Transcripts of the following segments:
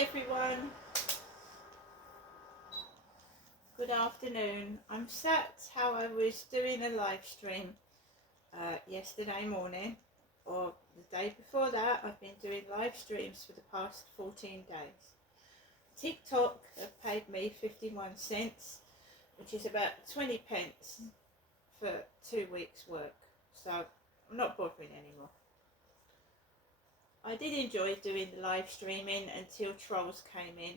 everyone, good afternoon. I'm sat how I was doing a live stream yesterday morning, or the day before that. I've been doing live streams for the past 14 days. TikTok have paid me 51 cents, which is about 20 pence for 2 weeks work, so I'm not bothering anymore. I did enjoy doing the live streaming until trolls came in,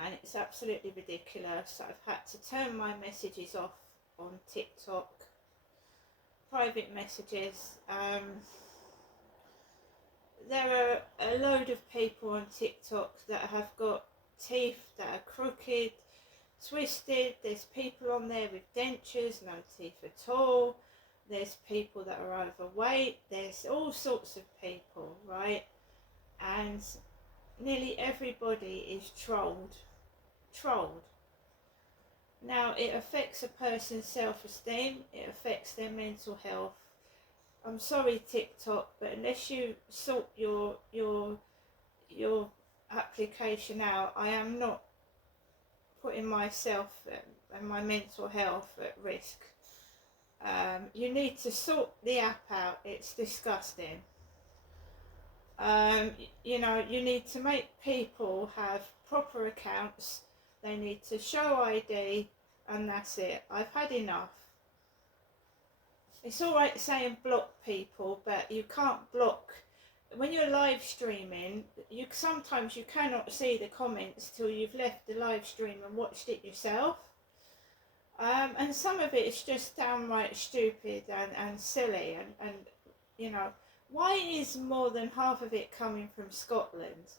and it's absolutely ridiculous. I've had to turn my messages off on TikTok, private messages. There are a load of people on TikTok that have got teeth that are crooked, twisted. There's people on there with dentures, no teeth at all. There's people that are overweight. There's all sorts of people, right? And nearly everybody is trolled. Now, it affects a person's self-esteem, it affects their mental health. I'm sorry, TikTok, but unless you sort your application out, I am not putting myself and my mental health at risk. You need to sort the app out. It's disgusting. You know, you need to make people have proper accounts. They need to show ID, and that's it. I've had enough. It's alright saying block people, but you can't block. When you're live streaming, sometimes you cannot see the comments till you've left the live stream and watched it yourself. And some of it is just downright stupid and silly, and you know, why is more than half of it coming from Scotland?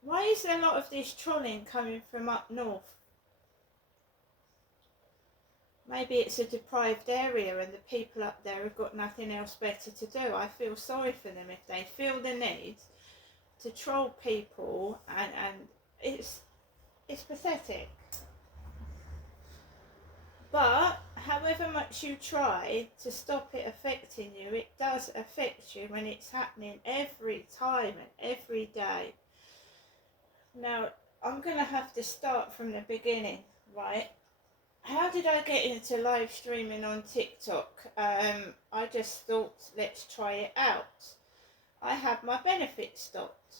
Why is there a lot of this trolling coming from up north? Maybe it's a deprived area and the people up there have got nothing else better to do. I feel sorry for them if they feel the need to troll people, and it's pathetic. But however much you try to stop it affecting you, it does affect you when it's happening every time and every day. Now, I'm going to have to start from the beginning, right? How did I get into live streaming on TikTok? I just thought, let's try it out. I had my benefits stopped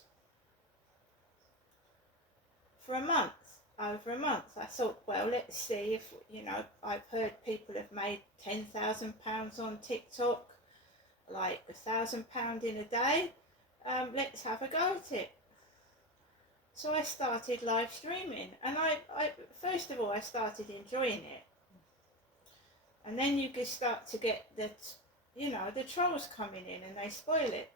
for a month. Over a month. I thought, well, let's see if, you know, I've heard people have made £10,000 on TikTok, like £1,000 in a day. Let's have a go at it. So I started live streaming, and I first of all, I started enjoying it. And then you just start to get the, you know, the trolls coming in and they spoil it.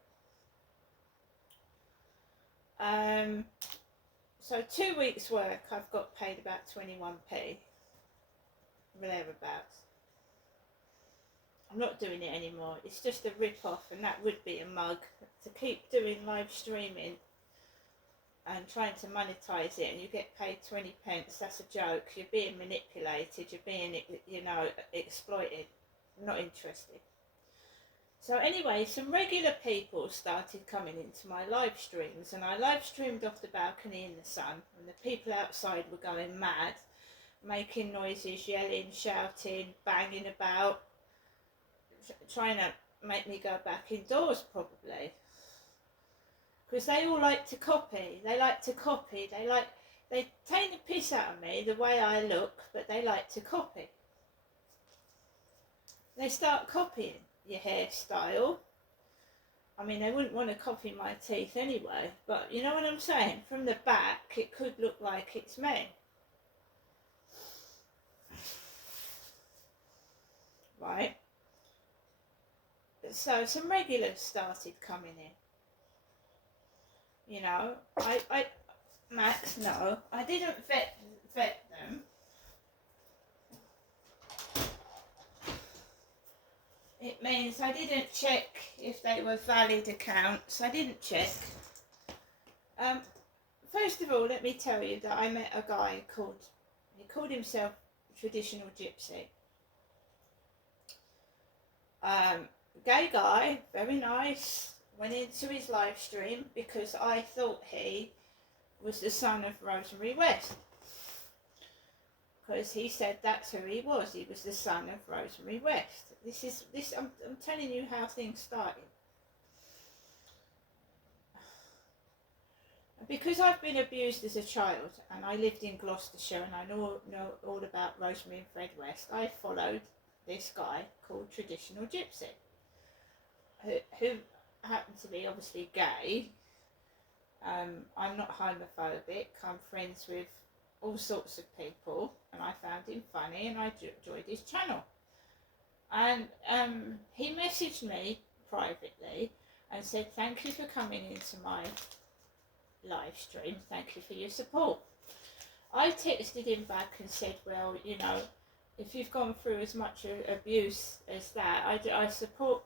So 2 weeks work, I've got paid about 21p, thereabouts. I'm not doing it anymore. It's just a rip-off, and that would be a mug to keep doing live streaming and trying to monetize it, and you get paid 20 pence. That's a joke. You're being manipulated. You're being, you know, exploited. I'm not interested. So anyway, some regular people started coming into my live streams, and I live streamed off the balcony in the sun, and the people outside were going mad, making noises, yelling, shouting, banging about, trying to make me go back indoors probably. Because they all like to copy. They take the piss out of me, the way I look, but they like to copy. They start copying your hairstyle. I mean, they wouldn't want to copy my teeth anyway, but you know what I'm saying? From the back, it could look like it's me. Right? So some regulars started coming in. You know, Max, no, I didn't vet them. It means I didn't check if they were valid accounts. I didn't check. First of all, let me tell you that I met a guy he called himself Traditional Gypsy. Gay guy, very nice, went into his live stream because I thought he was the son of Rosemary West. Because he said that's who he was. He was the son of Rosemary West. I'm telling you how things started. Because I've been abused as a child, and I lived in Gloucestershire, and I know all about Rosemary and Fred West, I followed this guy called Traditional Gypsy, who happened to be obviously gay. I'm not homophobic. I'm friends with all sorts of people, and I found him funny, and I enjoyed his channel. And he messaged me privately and said, "Thank you for coming into my live stream, thank you for your support." I texted him back and said, well, you know, if you've gone through as much abuse as that, I support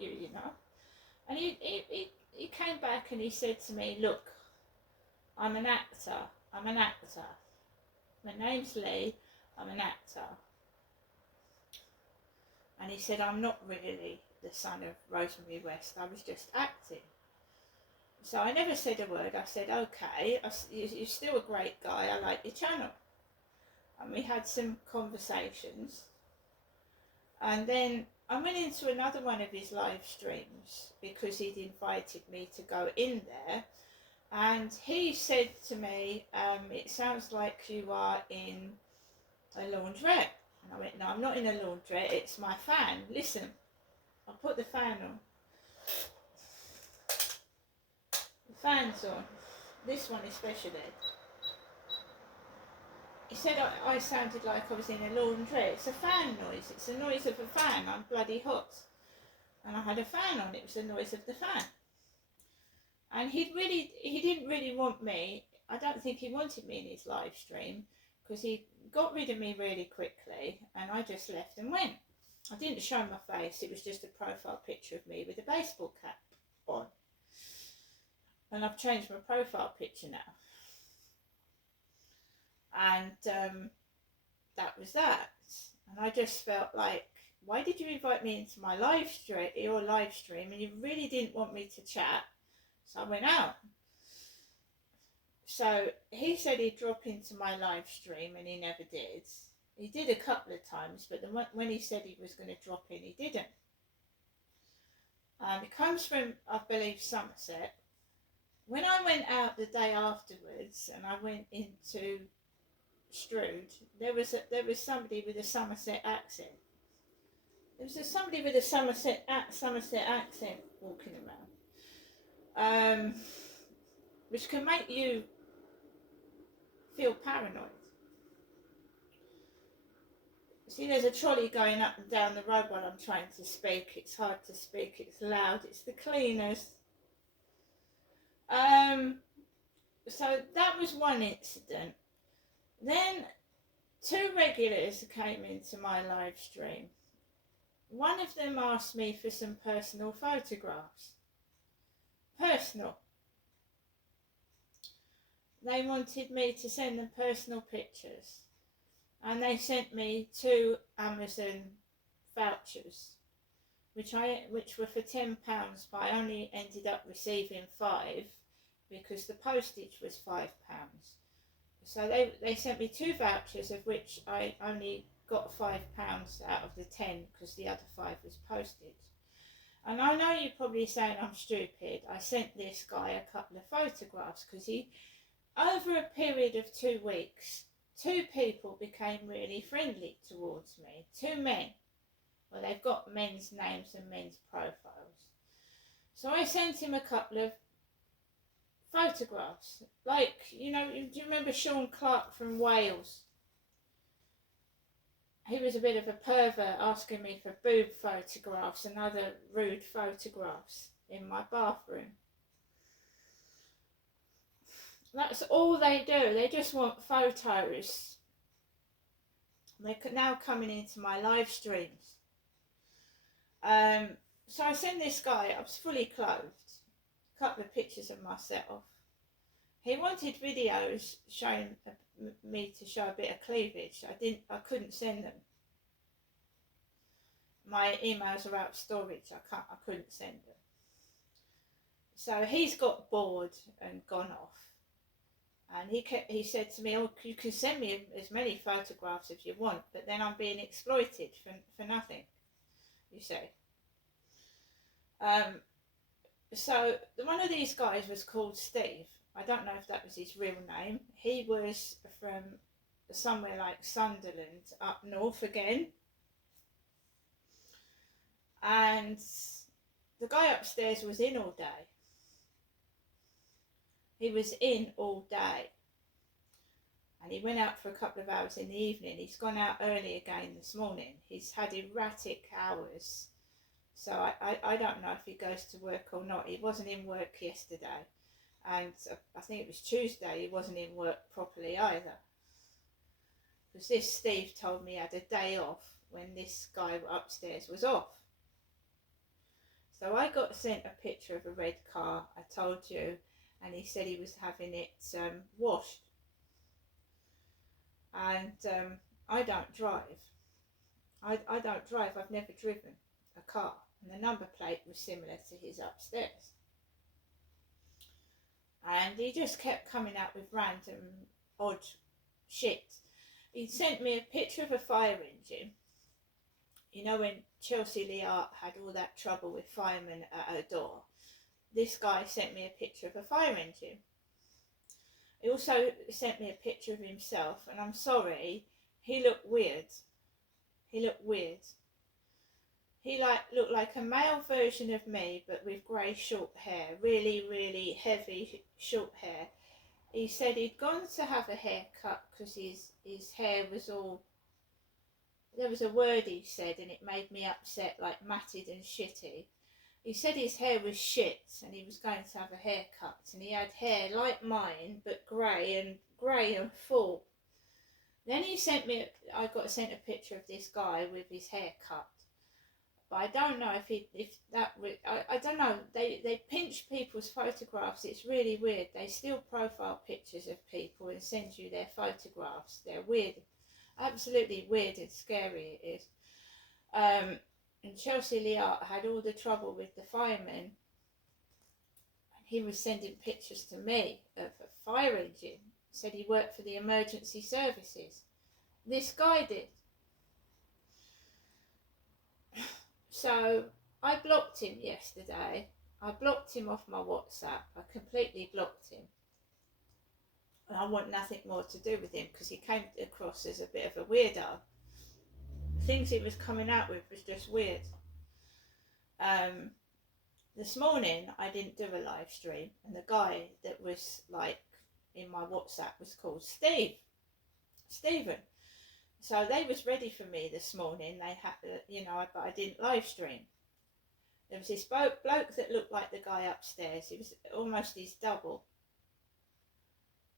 you, you know. And he came back and he said to me, look, I'm an actor. My name's Lee, I'm an actor. And he said, I'm not really the son of Rosemary West, I was just acting. So I never said a word. I said, okay, you're still a great guy. I like your channel. And we had some conversations. And then I went into another one of his live streams because he'd invited me to go in there. And he said to me, it sounds like you are in a laundrette. And I went, no, I'm not in a laundrette. It's my fan. Listen, I'll put the fan on. Fans on. This one especially. He said I sounded like I was in a laundrette. It's a fan noise. It's the noise of a fan. I'm bloody hot. And I had a fan on. It was the noise of the fan. And he didn't really want me. I don't think he wanted me in his live stream because he got rid of me really quickly and I just left and went. I didn't show my face. It was just a profile picture of me with a baseball cap on. And I've changed my profile picture now. And that was that. And I just felt like, why did you invite me into my live stream and you really didn't want me to chat? So I went out. So he said he'd drop into my live stream and he never did. He did a couple of times, but when he said he was going to drop in, he didn't. It comes from, I believe, Somerset. When I went out the day afterwards and I went into Strood, there was somebody with a Somerset accent. There was somebody with a Somerset accent walking around, which can make you feel paranoid. See, there's a trolley going up and down the road while I'm trying to speak. It's hard to speak. It's loud. It's the cleaners. So that was one incident. Then 2 regulars came into my live stream. One of them asked me for some personal photographs. Personal. They wanted me to send them personal pictures. And they sent me 2 Amazon vouchers, which were for £10, but I only ended up receiving 5 because the postage was £5. So they sent me 2 vouchers, of which I only got £5 out of the 10 because the other 5 was postage. And I know you're probably saying I'm stupid. I sent this guy a couple of photographs because over a period of 2 weeks, 2 people became really friendly towards me. 2 men. Well, they've got men's names and men's profiles. So I sent him a couple of photographs. Like, you know, do you remember Sean Clark from Wales? He was a bit of a pervert asking me for boob photographs and other rude photographs in my bathroom. That's all they do. They just want photos. They're now coming into my live streams. So I sent this guy, I was fully clothed, a couple of pictures of myself. He wanted videos showing me to show a bit of cleavage. I couldn't send them. My emails are out of storage. I couldn't send them. So he's got bored and gone off. And he said to me, oh, you can send me as many photographs as you want, but then I'm being exploited for nothing, you say. So one of these guys was called Steve. I don't know if that was his real name. He was from somewhere like Sunderland, up north again. And the guy upstairs was in all day. He was in all day. And he went out for a couple of hours in the evening. He's gone out early again this morning. He's had erratic hours. So I don't know if he goes to work or not. He wasn't in work yesterday. And I think it was Tuesday, he wasn't in work properly either. Because this Steve told me he had a day off when this guy upstairs was off. So I got sent a picture of a red car, I told you, and he said he was having it washed. And I don't drive. I don't drive, I've never driven a car. And the number plate was similar to his upstairs. And he just kept coming out with random odd shit. He sent me a picture of a fire engine. You know when Chelsea Leart had all that trouble with firemen at her door? This guy sent me a picture of a fire engine. He also sent me a picture of himself, and I'm sorry, he looked weird. He looked weird. He looked like a male version of me, but with grey short hair, really, really heavy short hair. He said he'd gone to have a haircut because his hair was all, there was a word he said and it made me upset, like matted and shitty. He said his hair was shit and he was going to have a haircut, and he had hair like mine but grey and full. Then he sent me, I got sent a picture of this guy with his hair cut. But I don't know I don't know, they pinch people's photographs. It's really weird. They steal profile pictures of people and send you their photographs. They're weird, absolutely weird and scary it is. And Chelsea Leart had all the trouble with the firemen. He was sending pictures to me of a fire engine. Said he worked for the emergency services. This guy did. So I blocked him yesterday. I blocked him off my WhatsApp. I completely blocked him. And I want nothing more to do with him because he came across as a bit of a weirdo. The things he was coming out with was just weird. This morning I didn't do a live stream, and the guy that was like in my WhatsApp was called Stephen. So they was ready for me this morning. They had, but I didn't live stream. There was this bloke that looked like the guy upstairs. He was almost his double.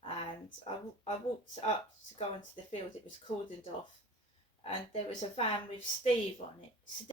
And I walked up to go onto the field. It was cordoned off. And there was a van with Steve on it.